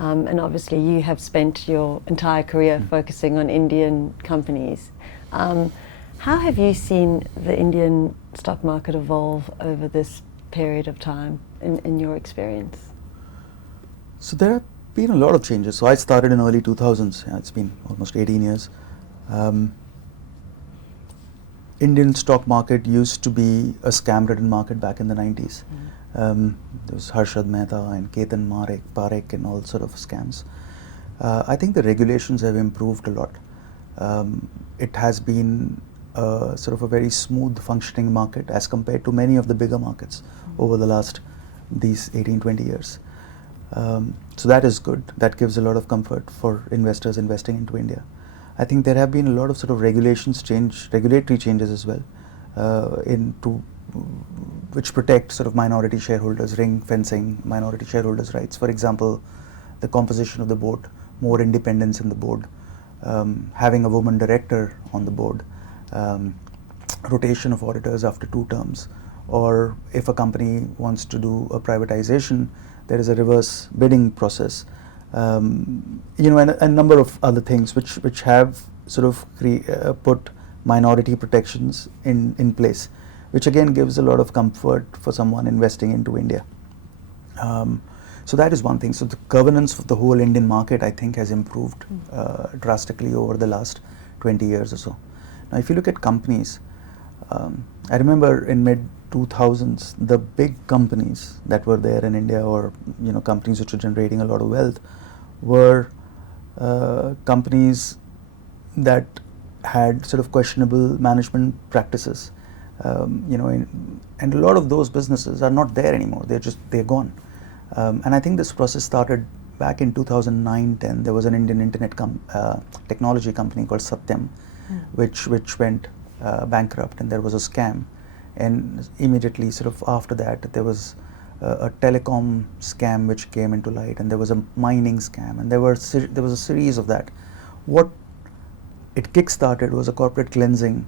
and obviously you have spent your entire career focusing on Indian companies. How have you seen the Indian stock market evolve over this period of time in your experience? So there have been a lot of changes. So I started in early 2000s. Yeah, it's been almost 18 years. Indian stock market used to be a scam-ridden market back in the 90s. There was Harshad Mehta and Ketan Parekh and all sort of scams. I think the regulations have improved a lot. It has been sort of a very smooth functioning market as compared to many of the bigger markets over the last these 18-20 years. So that is good. That gives a lot of comfort for investors investing into India. I think there have been a lot of sort of regulatory changes as well, which protect sort of minority shareholders, ring fencing minority shareholders' rights. For example, the composition of the board, more independence in the board, having a woman director on the board, rotation of auditors after 2 terms, or if a company wants to do a privatization, there is a reverse bidding process, and a number of other things which have sort of put minority protections in place, which again gives a lot of comfort for someone investing into India. So that is one thing. So the governance of the whole Indian market, I think, has improved drastically over the last 20 years or so. Now, if you look at companies, I remember in mid-2000s, the big companies that were there in India, or companies which were generating a lot of wealth, were companies that had sort of questionable management practices. And a lot of those businesses are not there anymore. They're gone. And I think this process started back in 2009-10. There was an Indian internet technology company called Satyam, which went bankrupt, and there was a scam. And immediately, sort of after that, there was a telecom scam which came into light, and there was a mining scam, and there was a series of that. What it kick-started was a corporate cleansing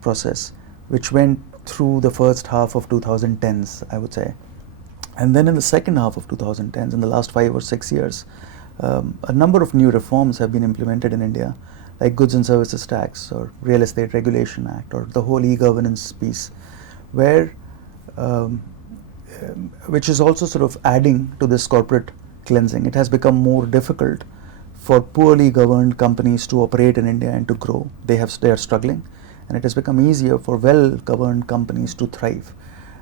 process, which went through the first half of 2010s, I would say. And then in the second half of 2010s, in the last 5 or 6 years, a number of new reforms have been implemented in India, like Goods and Services Tax, or Real Estate Regulation Act, or the whole e-governance piece, which is also sort of adding to this corporate cleansing. It has become more difficult for poorly governed companies to operate in India and to grow. They are struggling, and it has become easier for well-governed companies to thrive.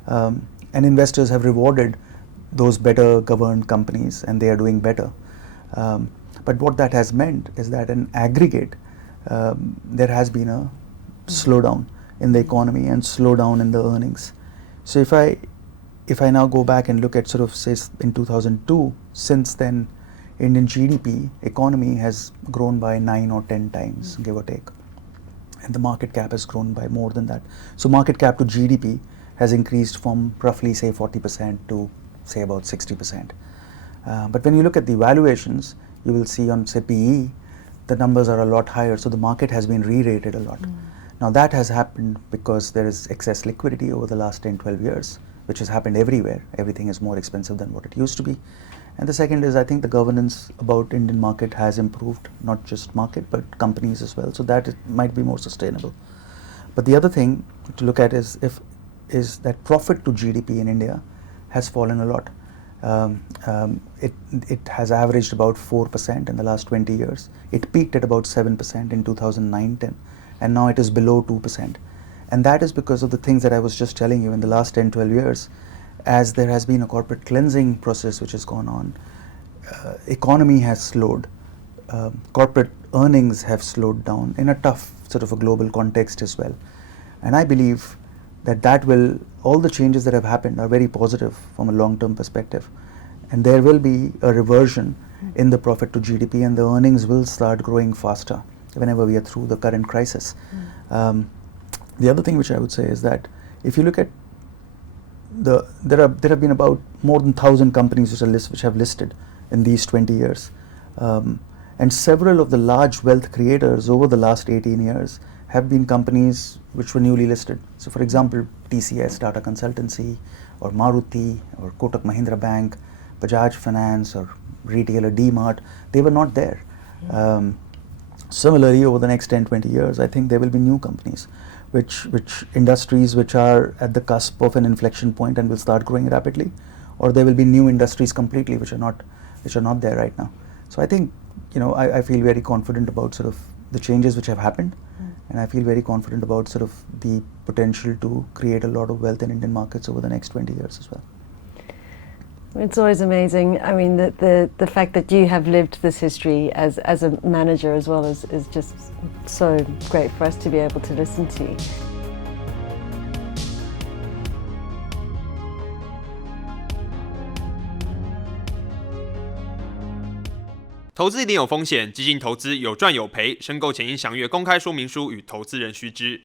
And investors have rewarded those better governed companies, and they are doing better. But what that has meant is that in aggregate, there has been a slowdown in the economy and slowdown in the earnings. So if I now go back and look at sort of, say, in 2002, since then, Indian GDP economy has grown by 9 or 10 times, give or take. And the market cap has grown by more than that. So market cap to GDP has increased from roughly, say, 40% to, say, about 60%. But when you look at the valuations, you will see on, say, PE, the numbers are a lot higher. So the market has been re-rated a lot. Now that has happened because there is excess liquidity over the last 10, 12 years, which has happened everywhere. Everything is more expensive than what it used to be. And the second is, I think the governance about Indian market has improved, not just market, but companies as well. So that it might be more sustainable. But the other thing to look at is that profit to GDP in India has fallen a lot. It has averaged about 4% in the last 20 years. It peaked at about 7% in 2009-10, and now it is below 2%. And that is because of the things that I was just telling you in the last 10, 12 years. As there has been a corporate cleansing process which has gone on, economy has slowed, corporate earnings have slowed down in a tough sort of a global context as well. And I believe that all the changes that have happened are very positive from a long-term perspective. And there will be a reversion in the profit to GDP, and the earnings will start growing faster whenever we are through the current crisis. The other thing which I would say is that if you look at there have been about more than 1,000 companies which have listed in these 20 years. And several of the large wealth creators over the last 18 years have been companies which were newly listed. So for example, TCS, Tata Consultancy, or Maruti, or Kotak Mahindra Bank, Bajaj Finance or retailer D-Mart, they were not there. Similarly, over the next 10, 20 years, I think there will be new companies, which industries which are at the cusp of an inflection point and will start growing rapidly, or there will be new industries completely which are not there right now. So I think, I feel very confident about sort of the changes which have happened, and I feel very confident about sort of the potential to create a lot of wealth in Indian markets over the next 20 years as well. It's always amazing. I mean, the fact that you have lived this history as a manager as well is just so great for us to be able to listen to. 投资一定有风险，基金投资有赚有赔，申购前应详阅公开说明书与投资人须知。